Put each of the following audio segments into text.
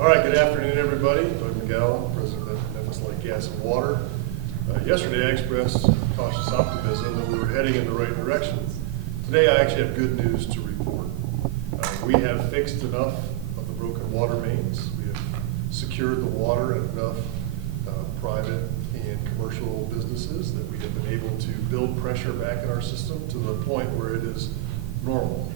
All right, good afternoon, everybody. Doug McGowan, President of Memphis Light Gas and Water. Yesterday, I expressed cautious optimism that we were heading in the right direction. Today, I actually have good news to report. We have fixed enough of the broken water mains. We have secured the water at enough private and commercial businesses that we have been able to build pressure back in our system to the point where it is normal.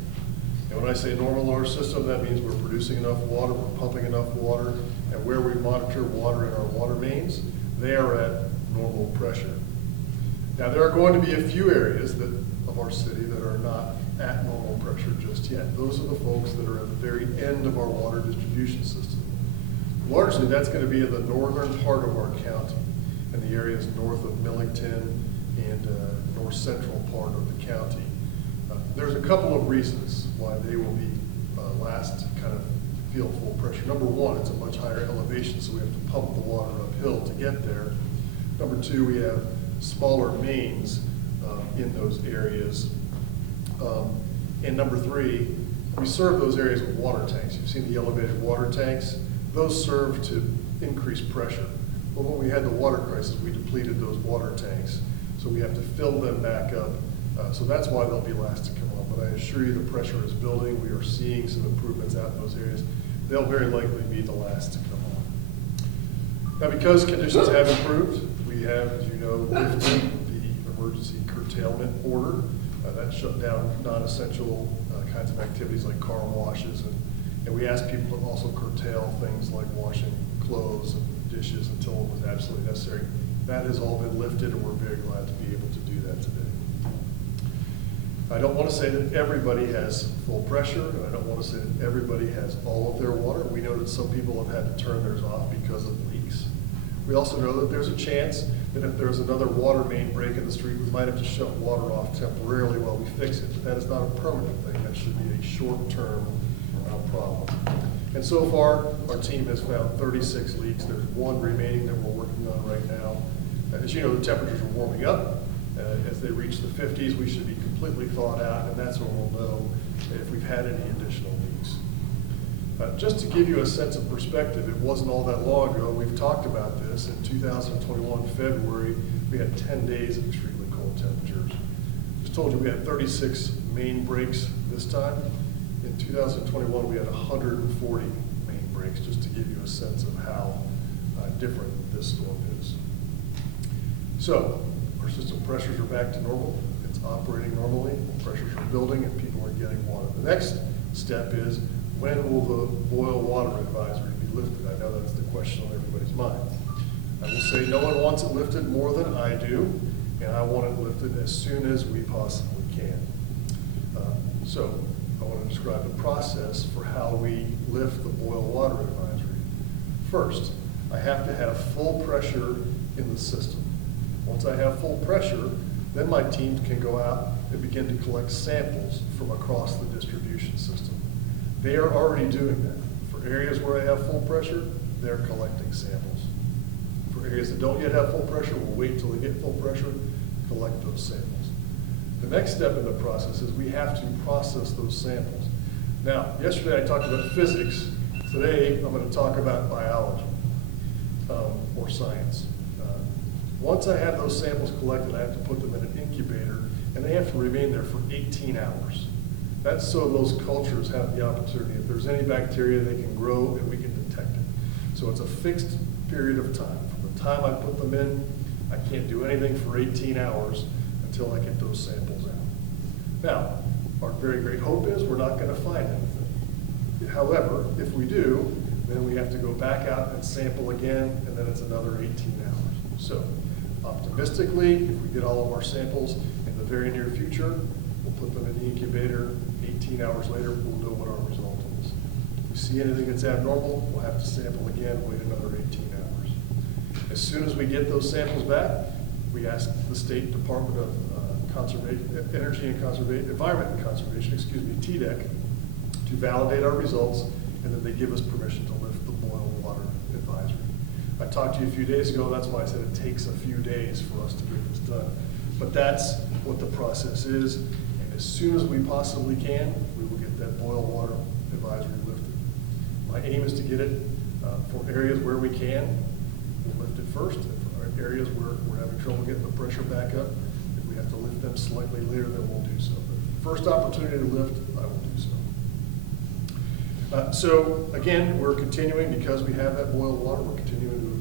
And when I say normal in our system, that means we're producing enough water, we're pumping enough water, and where we monitor water in our water mains, they are at normal pressure. Now, there are going to be a few areas of our city that are not at normal pressure just yet. Those are the folks that are at the very end of our water distribution system. Largely, that's going to be in the northern part of our county, in the areas north of Millington and north central part of the county. There's a couple of reasons why they will be last kind of feel full pressure. Number one, it's a much higher elevation, so we have to pump the water uphill to get there. Number two, we have smaller mains in those areas. And number three, we serve those areas with water tanks. You've seen the elevated water tanks. Those serve to increase pressure. But when we had the water crisis, we depleted those water tanks. So we have to fill them back up. So that's why they'll be last to come on. But I assure you the pressure is building. We are seeing some improvements out in those areas. They'll very likely be the last to come on. Now, because conditions have improved, we have, as you know, lifted the emergency curtailment order. That shut down non-essential kinds of activities like car washes. And we asked people to also curtail things like washing clothes and dishes until it was absolutely necessary. That has all been lifted, and we're very glad to be able to do that today. I don't want to say that everybody has full pressure, and I don't want to say that everybody has all of their water. We know that some people have had to turn theirs off because of leaks. We also know that there's a chance that if there's another water main break in the street, we might have to shut water off temporarily while we fix it. But that is not a permanent thing. That should be a short-term problem. And so far, our team has found 36 leaks. There's one remaining that we're working on right now. As you know, the temperatures are warming up. As they reach the 50s, we should be completely thawed out, and that's when we'll know if we've had any additional leaks. Just to give you a sense of perspective, it wasn't all that long ago. We've talked about this. In 2021, February, we had 10 days of extremely cold temperatures. Just told you we had 36 main breaks this time. In 2021, we had 140 main breaks, just to give you a sense of how different this storm is. So, our system pressures are back to normal. It's operating normally. Pressures are building and people are getting water. The next step is, when will the boil water advisory be lifted? I know that's the question on everybody's mind. I will say no one wants it lifted more than I do, and I want it lifted as soon as we possibly can. So I want to describe the process for how we lift the boil water advisory. First, I have to have full pressure in the system. Once I have full pressure, then my team can go out and begin to collect samples from across the distribution system. They are already doing that. For areas where I have full pressure, they're collecting samples. For areas that don't yet have full pressure, we'll wait till they get full pressure, collect those samples. The next step in the process is we have to process those samples. Now, yesterday I talked about physics. Today I'm going to talk about biology or science. Once I have those samples collected, I have to put them in an incubator, and they have to remain there for 18 hours. That's so those cultures have the opportunity. If there's any bacteria, they can grow and we can detect it. So it's a fixed period of time. From the time I put them in, I can't do anything for 18 hours until I get those samples out. Now, our very great hope is we're not going to find anything. However, if we do, then we have to go back out and sample again, and then it's another 18 hours. So, optimistically, if we get all of our samples in the very near future, we'll put them in the incubator. 18 hours later, we'll know what our result is. If we see anything that's abnormal, we'll have to sample again, wait another 18 hours. As soon as we get those samples back, we ask the State Department of Energy and Environment and Conservation, TDEC, to validate our results, and then they give us permission to lift the boil water advisory. I talked to you a few days ago, that's why I said it takes a few days for us to get this done. But that's what the process is, and as soon as we possibly can, we will get that boil water advisory lifted. My aim is to get it For areas where we can, we'll lift it first. For areas where we're having trouble getting the pressure back up, if we have to lift them slightly later, then we'll do so. But first opportunity to lift, I will do so. So again, we're continuing, because we have that boil water, we're continuing to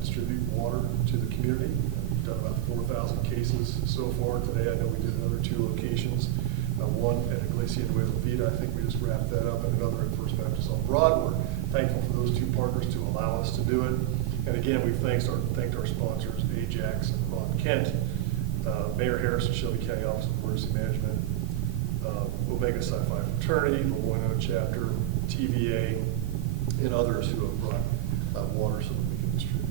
distribute water to the community. We've done about 4,000 cases so far today. I know we did another 2 locations, one at Iglesia Nueva Vida. I think we just wrapped that up, and another at First Baptist on Broad. We're thankful for those 2 partners to allow us to do it. And again, we've thanked our sponsors, Ajax and Ron Kent, Mayor Harris and Shelby County Office of Emergency Management, Omega Psi Phi Fraternity, the Loyola Chapter, TVA, and others who have brought water so that we can distribute.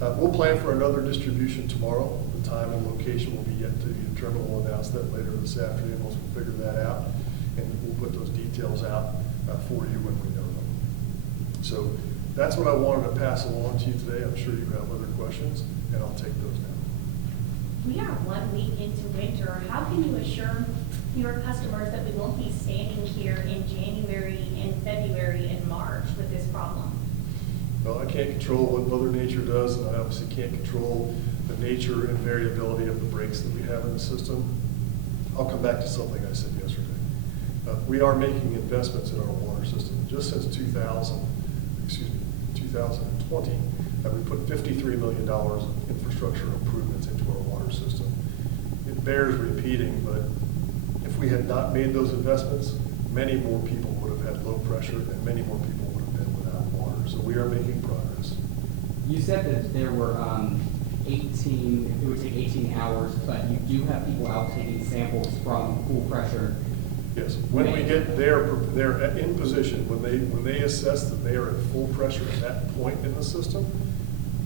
We'll plan for another distribution tomorrow. The time and location will be yet to be determined. We'll announce that later this afternoon once we figure that out, and we'll put those details out for you when we know them. So that's what I wanted to pass along to you today. I'm sure you have other questions, and I'll take those now. We are 1 week into winter. How can you assure your customers that we won't be standing here in January and February and March with this problem? Well, I can't control what Mother Nature does, and I obviously can't control the nature and variability of the breaks that we have in the system. I'll come back to something I said yesterday. We are making investments in our water system. Just since 2020, we put $53 million of infrastructure improvements into our water system. It bears repeating, but if we had not made those investments, many more people would have had low pressure, and many more people would have been without water. So we are making progress. You said that there were 18, it would take 18 hours, but you do have people out taking samples from pool pressure. Yes, when we get they're in position, when they assess that they are at full pressure at that point in the system.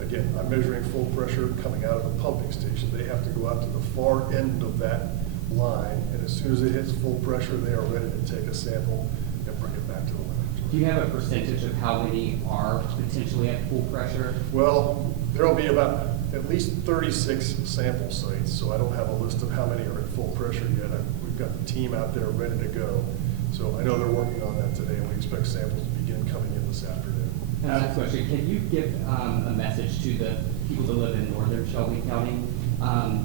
Again, I'm measuring full pressure coming out of the pumping station. They have to go out to the far end of that line, and as soon as it hits full pressure, they are ready to take a sample and bring it back to the laboratory. Do you have a percentage of how many are potentially at full pressure? Well, there will be about at least 36 sample sites, so I don't have a list of how many are at full pressure yet. We've got the team out there ready to go. So I know they're working on that today, and we expect samples to begin coming in this afternoon. Last question, can you give a message to the people that live in northern Shelby County?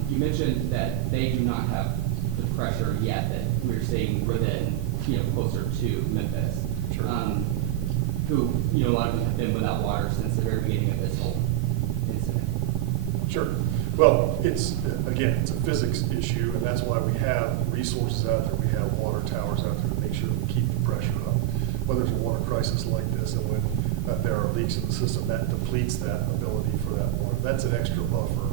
You mentioned that they do not have the pressure yet that we're seeing within, closer to Memphis. Sure. Who, a lot of them have been without water since the very beginning of this whole incident. Sure. Well, it's a physics issue, and that's why we have resources out there. We have water towers out there to make sure that we keep the pressure up. When there's a water crisis like this, and when there are leaks in the system, that depletes that ability for that water. That's an extra buffer.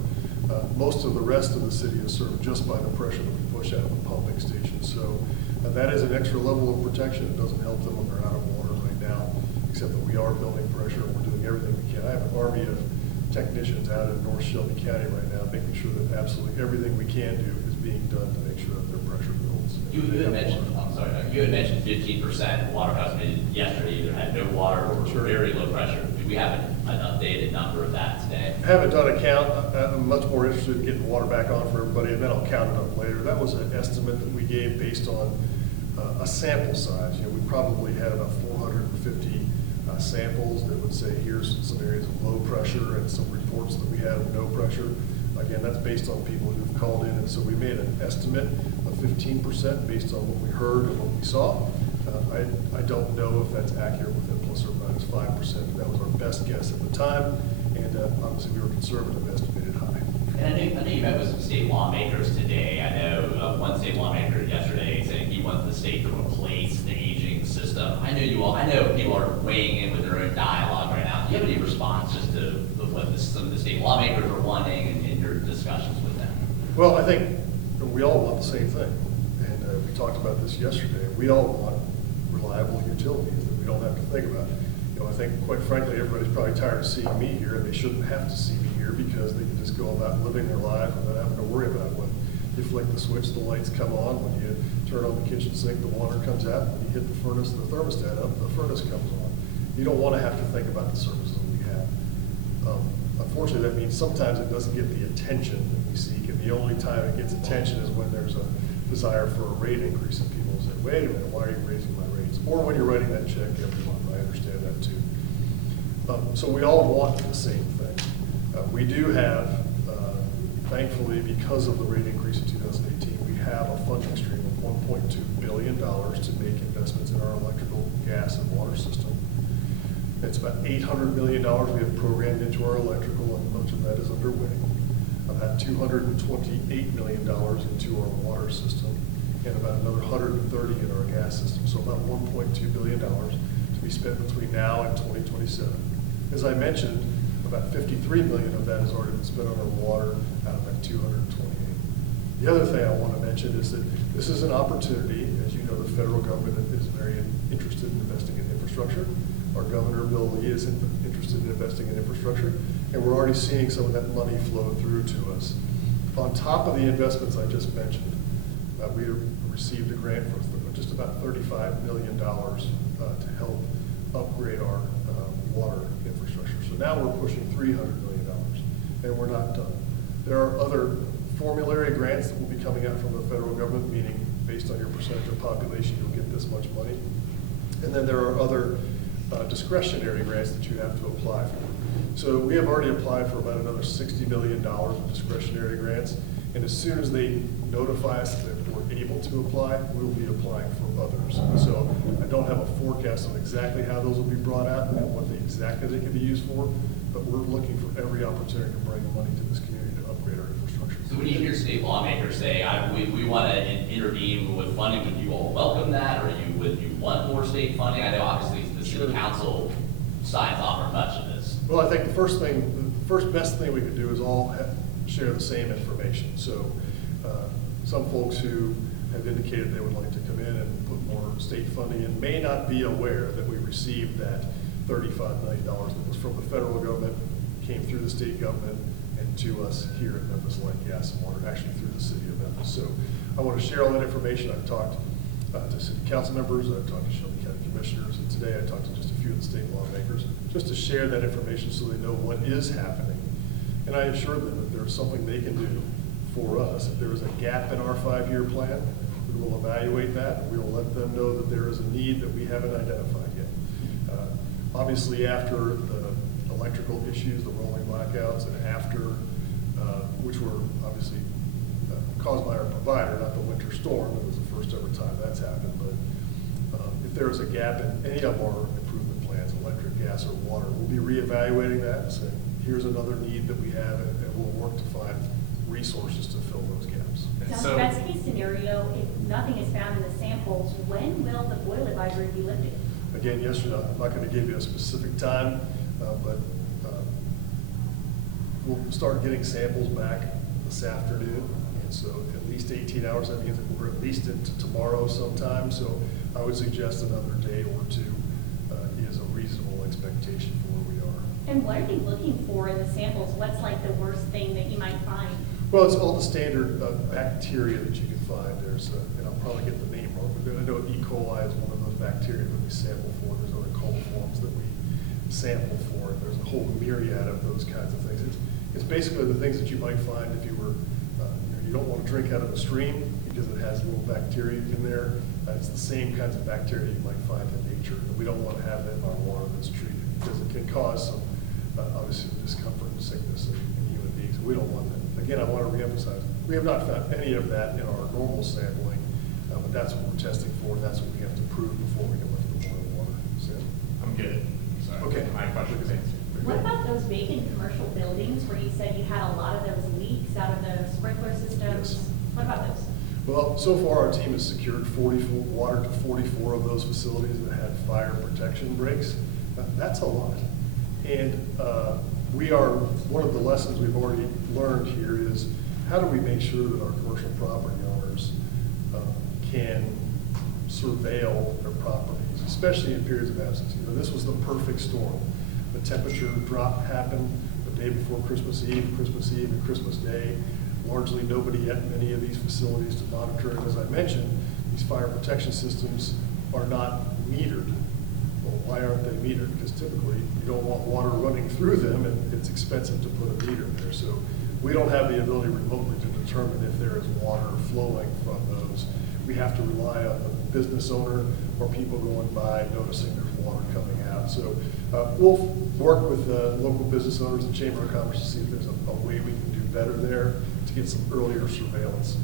Most of the rest of the city is served just by the pressure that we push out of the pumping station. So that is an extra level of protection. It doesn't help them when they're out of water right now, except that we are building pressure, and we're doing everything we can. I have an army of technicians out in North Shelby County right now, making sure that absolutely everything we can do is being done to make sure that their pressure builds. You had mentioned, you had mentioned 15% water customers yesterday either had no water or Sure. very low pressure. Do we have an updated number of that today? I haven't done a count. I'm much more interested in getting water back on for everybody, and then I'll count it up later. That was an estimate that we gave based on a sample size. We probably had about 450 samples that would say, here's some areas of low pressure, and some reports that we had of no pressure. Again, that's based on people who've called in, and so we made an estimate of 15% based on what we heard and what we saw. I don't know if that's accurate within plus or minus 5%. That was our best guess at the time, and obviously we were conservative, estimated high. And I know you met with some state lawmakers today. I know one state lawmaker yesterday saying he wants the state to replace the aging system. I know people are weighing in with their own dialogue right now. Do you have any responses to what some of the state lawmakers are wanting in your discussions with them? Well, I think we all want the same thing, and we talked about this yesterday. We all want reliable utilities that we don't have to think about. I think, quite frankly, everybody's probably tired of seeing me here, and they shouldn't have to see me here because they can just go about living their life without having to worry about when you flick the switch, the lights come on. When you turn on the kitchen sink, the water comes out. When you hit the furnace, the thermostat up, the furnace comes on. You don't want to have to think about the services that we have. Unfortunately, that means sometimes it doesn't get the attention that we seek, and the only time it gets attention is when there's a desire for a rate increase, and people say, wait a minute, why are you raising my rates? Or when you're writing that check every month. I understand that too. So we all want the same thing. We do have, thankfully, because of the rate increase in 2018, we have a funding stream of $1.2 billion to make investments in our electrical, gas, and water system. It's about $800 million we have programmed into our electrical, and much of that is underway. About $228 million into our water system, and about another $130 in our gas system. So about $1.2 billion to be spent between now and 2027. As I mentioned, about $53 million of that has already been spent on our water out of that 228. The other thing I want to mention is that this is an opportunity. As you know, the federal government is very interested in investing in infrastructure. Our governor, Bill Lee, is interested in investing in infrastructure, and we're already seeing some of that money flow through to us. On top of the investments I just mentioned, we received a grant for just about $35 million to help upgrade our water infrastructure. So now we're pushing $300 million, and we're not done. There are other formulary grants that will be coming out from the federal government, meaning based on your percentage of population, you'll get this much money. And then there are other discretionary grants that you have to apply for. So we have already applied for about another $60 million of discretionary grants, and as soon as they notify us that we're able to apply, we will be applying for others. So I don't have a forecast on exactly how those will be brought out and what exactly they can be used for, but we're looking for every opportunity to bring money to this community to upgrade our infrastructure. So when you hear state lawmakers say, we want to intervene with funding, would you all welcome that, or would you want more state funding? I know obviously the city council signs off on much of this. Well, I think the first best thing we could do is all share the same information. So some folks who have indicated they would like to come in and put more state funding in may not be aware that we received that $35 million that was from the federal government, came through the state government, and to us here at Memphis Light, Gas, and Water, actually through the city of Memphis. So I want to share all that information. I've talked to city council members, I've talked to Shelby County commissioners, and today I talked to just a few of the state lawmakers, just to share that information so they know what is happening. And I assure them that there's something they can do for us. If there is a gap in our 5-year plan, we will evaluate that. We will let them know that there is a need that we haven't identified yet. Obviously, after the electrical issues, the rolling blackouts, and after, which were obviously caused by our provider, not the winter storm. It was the first ever time that's happened. But if there is a gap in any of our improvement plans, electric, gas, or water, we'll be reevaluating that and saying, here's another need that we have, and we'll work to find resources to fill those gaps. So best case scenario, if nothing is found in the samples, when will the boil advisory be lifted? Again, yesterday, I'm not going to give you a specific time, but we'll start getting samples back this afternoon. And so at least 18 hours, that means that we're at least into tomorrow sometime. So I would suggest another day or two is a reasonable expectation for where we are. And what are they looking for in the samples? What's like the worst thing that you might find? Well, it's all the standard bacteria that you can find. There's, and I'll probably get the name wrong, but I know E. coli is one of those bacteria that we sample for. There's other coliforms that we sample for, and there's a whole myriad of those kinds of things. It's basically the things that you might find if you were, you don't want to drink out of a stream because it has little bacteria in there. It's the same kinds of bacteria you might find in nature. And we don't want to have that in our water that's treated because it can cause some, obviously, discomfort and sickness in human beings. We don't want that. Again, I want to reemphasize, we have not found any of that in our normal sampling, but that's what we're testing for, and that's what we have to prove before we can lift the boil water. So, I'm good. Sorry. Okay. My question was answered. What about those vacant commercial buildings where you said you had a lot of those leaks out of the sprinkler systems? Yes. What about those? Well, so far our team has secured water to 44 of those facilities that had fire protection breaks. That's a lot. And one of the lessons we've already learned here is how do we make sure that our commercial property owners can surveil their properties, especially in periods of absence. You know, this was the perfect storm. The temperature drop happened the day before Christmas Eve, and Christmas Day. Largely nobody at many of these facilities to monitor. And as I mentioned, these fire protection systems are not metered. Well, why aren't they metered? Because typically you don't want water running through them, and it's expensive to put a meter there. So we don't have the ability remotely to determine if there is water flowing from those. we have to rely on the business owner or people going by noticing there's water coming out. So we'll work with local business owners, the Chamber of Commerce, to see if there's a way we can do better there to get some earlier surveillance.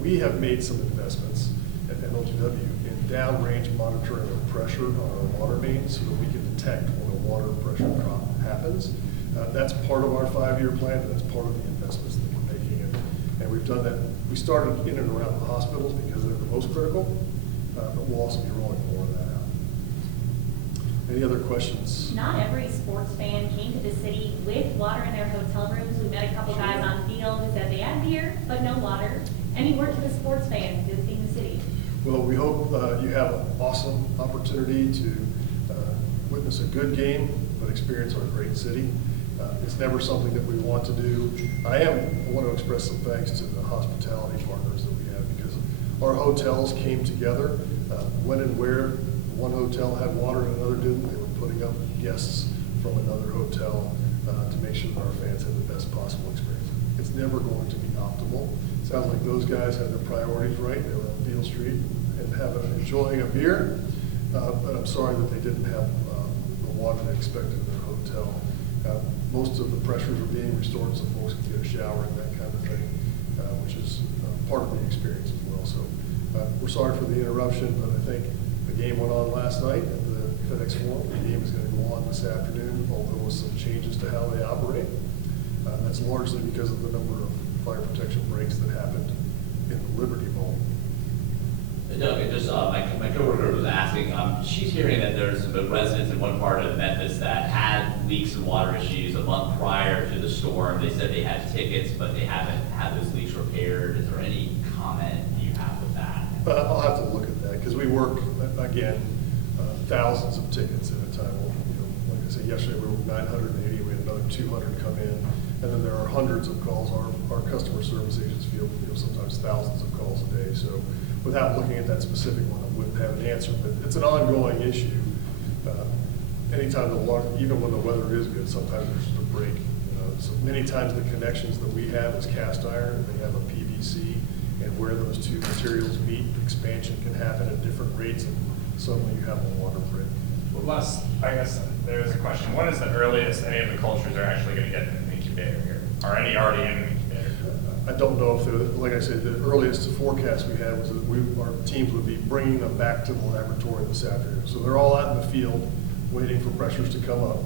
We have made some investments at LGW in downrange monitoring of pressure on our water mains so that we can detect when a water pressure drop happens. That's part of our 5-year plan, and that's part of the investments that we're making. And we've done that. We started in and around the hospitals because they're the most critical, but we'll also be rolling more of that out. Any other questions? Not every sports fan came to the city with water in their hotel rooms. We met a couple guys on field who said they had beer, but no water. Any word to the sports fans visiting the city? Well, we hope you have an awesome opportunity to witness a good game, but experience our great city. It's never something that we want to do. I want to express some thanks to the hospitality partners that we have, because our hotels came together. When and where one hotel had water and another didn't, they were putting up guests from another hotel to make sure that our fans had the best possible experience. It's never going to be optimal. Sounds like those guys had their priorities right. They were on Beale Street and enjoying a beer, but I'm sorry that they didn't have the water they expected in their hotel. Most of the pressures are being restored so folks can get a shower and that kind of thing, which is part of the experience as well. So we're sorry for the interruption, but I think the game went on last night at the FedEx Forum. The game is going to go on this afternoon, although with some changes to how they operate. That's largely because of the number of fire protection breaks that happened in the Liberty Bowl. Doug, just my coworker was asking, she's hearing that there's some residents in one part of Memphis that had leaks and water issues a month prior to the storm. They said they had tickets, but they haven't had those leaks repaired. Is there any comment you have with that? I'll have to look at that, because we work, again, thousands of tickets at a time. Like I said, yesterday we were 980, we had another 200 come in, and then there are hundreds of calls. Our customer service agents field sometimes thousands of calls a day. So without looking at that specific one, I wouldn't have an answer, but it's an ongoing issue. Anytime the water, even when the weather is good, sometimes there's just a break. So many times the connections that we have is cast iron, and they have a PVC, and where those two materials meet, expansion can happen at different rates, and suddenly you have a water break. Well, Les, I guess there's a question. When is the earliest any of the cultures are actually going to get in an incubator here? Are any already in an incubator? I don't know if they're, like I said, the earliest forecast we had was that our teams would be bringing them back to the laboratory this afternoon. So they're all out in the field waiting for pressures to come up.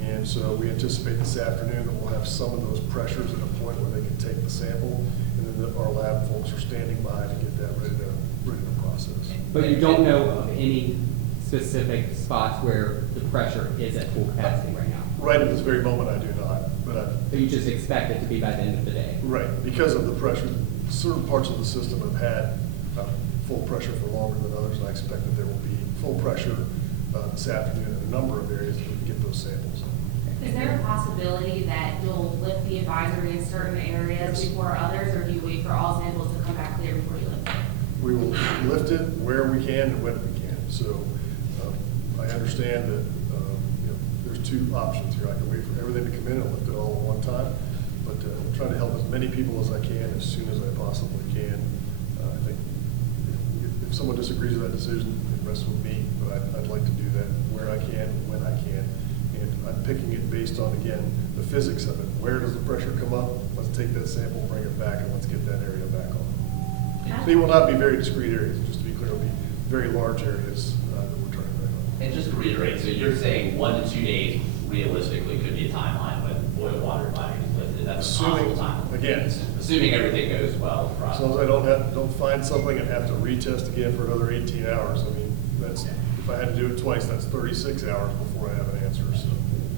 And so we anticipate this afternoon that we'll have some of those pressures at a point where they can take the sample, and then our lab folks are standing by to get that ready to process. But you don't know of any specific spots where the pressure is at full capacity right now? Right at this very moment, I do not. But So you just expect it to be by the end of the day? right, because of the pressure, certain parts of the system have had full pressure for longer than others, and I expect that there will be full pressure this afternoon in a number of areas that we can get those samples. Is there a possibility that you'll lift the advisory in certain areas Yes. before others, or do you wait for all samples to come back clear before you lift it? We will lift it where we can and when we can. So I understand that there's two options here. I can wait for everything to come in and lift it all at one time, but I'm trying to help as many people as I can as soon as I possibly can. I think if someone disagrees with that decision, it rests with me, but I'd like to do that where I can, when I can. And I'm picking it based on, again, the physics of it. Where does the pressure come up? Let's take that sample, bring it back, and let's get that area back on. They will not be very discrete areas, just to be clear. It'll be very large areas that we're turning back on. And just to reiterate, so you're saying 1 to 2 days realistically could be a timeline when boil water advisory is lifted? That's a possible timeline. Again, Assuming everything goes well. in the as long process. as I don't find something and have to retest again for another 18 hours, I mean, that's, if I had to do it twice, that's 36 hours before I have an answer, so.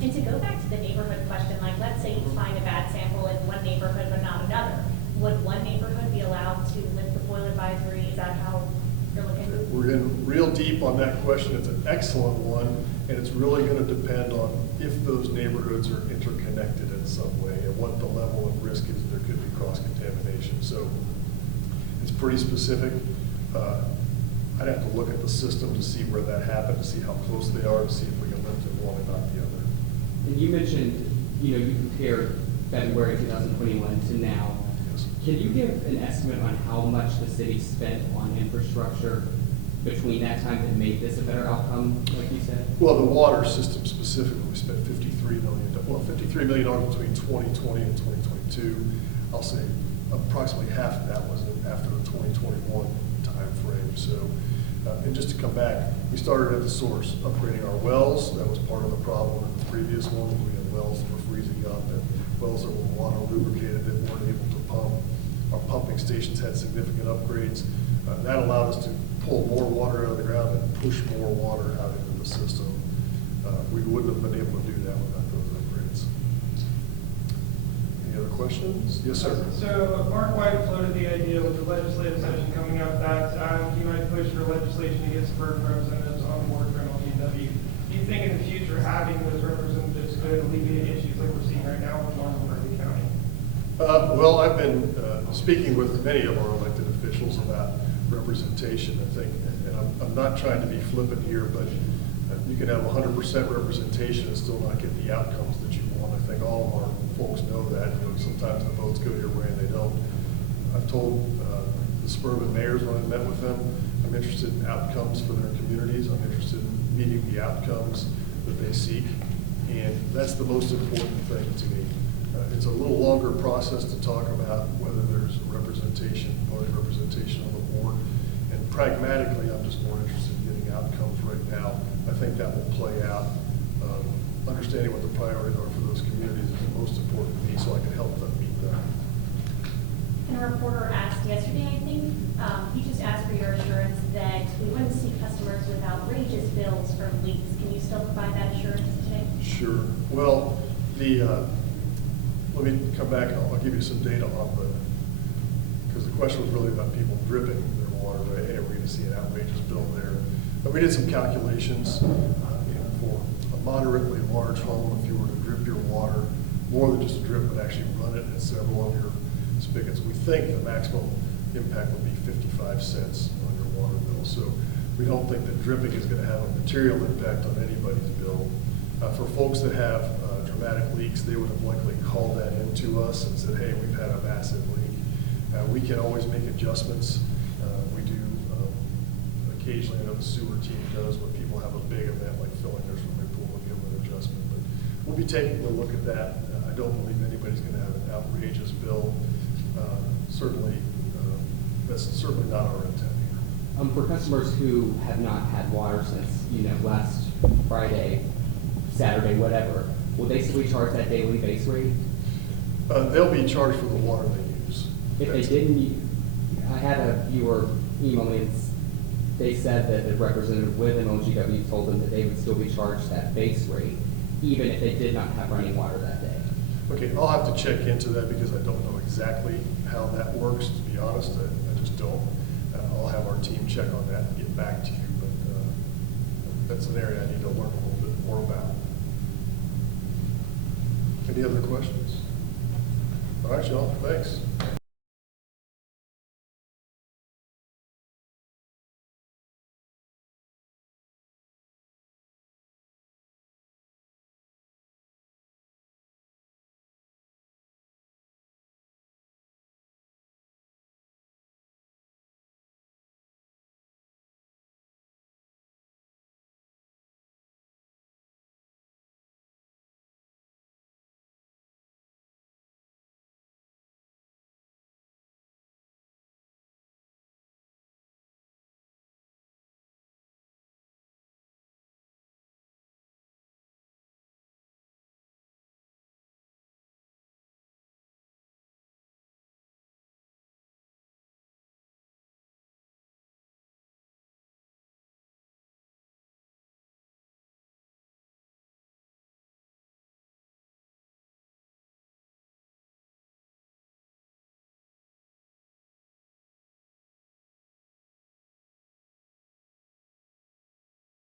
And to go back to the neighborhood question, like, let's say you find a bad sample in one neighborhood but not another. Would one neighborhood be allowed to lift the boil advisory? Is that how you're looking? We're in real deep on that question. It's an excellent one, and it's really gonna depend on if those neighborhoods are interconnected in some way and what the level of risk is. There could be cross-contamination. So it's pretty specific. I'd have to look at the system to see where that happened, to see how close they are, to see if we can lift it one and not the other. And you mentioned, you compared February 2021 to now. Yes. Can you give an estimate on how much the city spent on infrastructure between that time that made this a better outcome, like you said? Well, the water system specifically, we spent $53 million between 2020 and 2022. I'll say approximately half of that was after the 2021 timeframe. So, and just to come back, we started at the source, upgrading our wells. That was part of the problem in the previous one. We had wells that were freezing up and wells that were water lubricated that weren't able to pump. Our pumping stations had significant upgrades. That allowed us to pull more water out of the ground and push more water out into the system. We wouldn't have been able to do that without those upgrades. Any other questions? Yes, sir. So Mark White floated the idea with the legislative session coming up that he might push for legislation to get suburban representatives on board for MLGW. Do you think in the future having those representatives could alleviate issues like we're seeing right now with Martin County? Well, I've been speaking with many of our elected officials about representation, I think, and I'm not trying to be flippant here, but you can have 100% representation and still not get the outcomes that you want. I think all of our folks know that. You know, sometimes the votes go your way and they don't. I've told the suburban mayors when I met with them, I'm interested in outcomes for their communities. I'm interested in meeting the outcomes that they seek, and that's the most important thing to me. It's a little longer process to talk about whether there's representation, party representation on the board. And pragmatically, I'm just more interested in getting outcomes right now. I think that will play out. Understanding what the priorities are for those communities is the most important to me, so I can help them meet them. And a reporter asked yesterday, I think, he just asked for your assurance that we wouldn't see customers with outrageous bills from leaks. Can you still provide that assurance today? Sure. Well, let me come back. I'll give you some data on because the question was really about people dripping their water. Right? Hey, are we going to see an outrageous bill there? But we did some calculations. For a moderately large home, if you were to drip your water, more than just a drip, but actually run it in several of your spigots, we think the maximum impact would be 55 cents on your water bill. So we don't think that dripping is going to have a material impact on anybody's bill. For folks that have dramatic leaks, they would have likely called that in to us and said, hey, we've had a massive leak. We can always make adjustments. We do occasionally, I know the sewer team does, when people have a big event like filling their swimming pool, we'll give them an adjustment. But we'll be taking a look at that. I don't believe anybody's going to have an outrageous bill. Certainly, that's certainly not our intent here. For customers who have not had water since, last Friday, Saturday, whatever, will they still be charged that daily base rate? They'll be charged for the water they use. If they didn't, I had a viewer email me, and they said that the representative with MLGW told them that they would still be charged that base rate, even if they did not have running water that day. Okay, I'll have to check into that because I don't know exactly how that works, to be honest. I just don't. I'll have our team check on that and get back to you, but that's an area I need to learn a little bit more about. Any other questions? All right, y'all, thanks.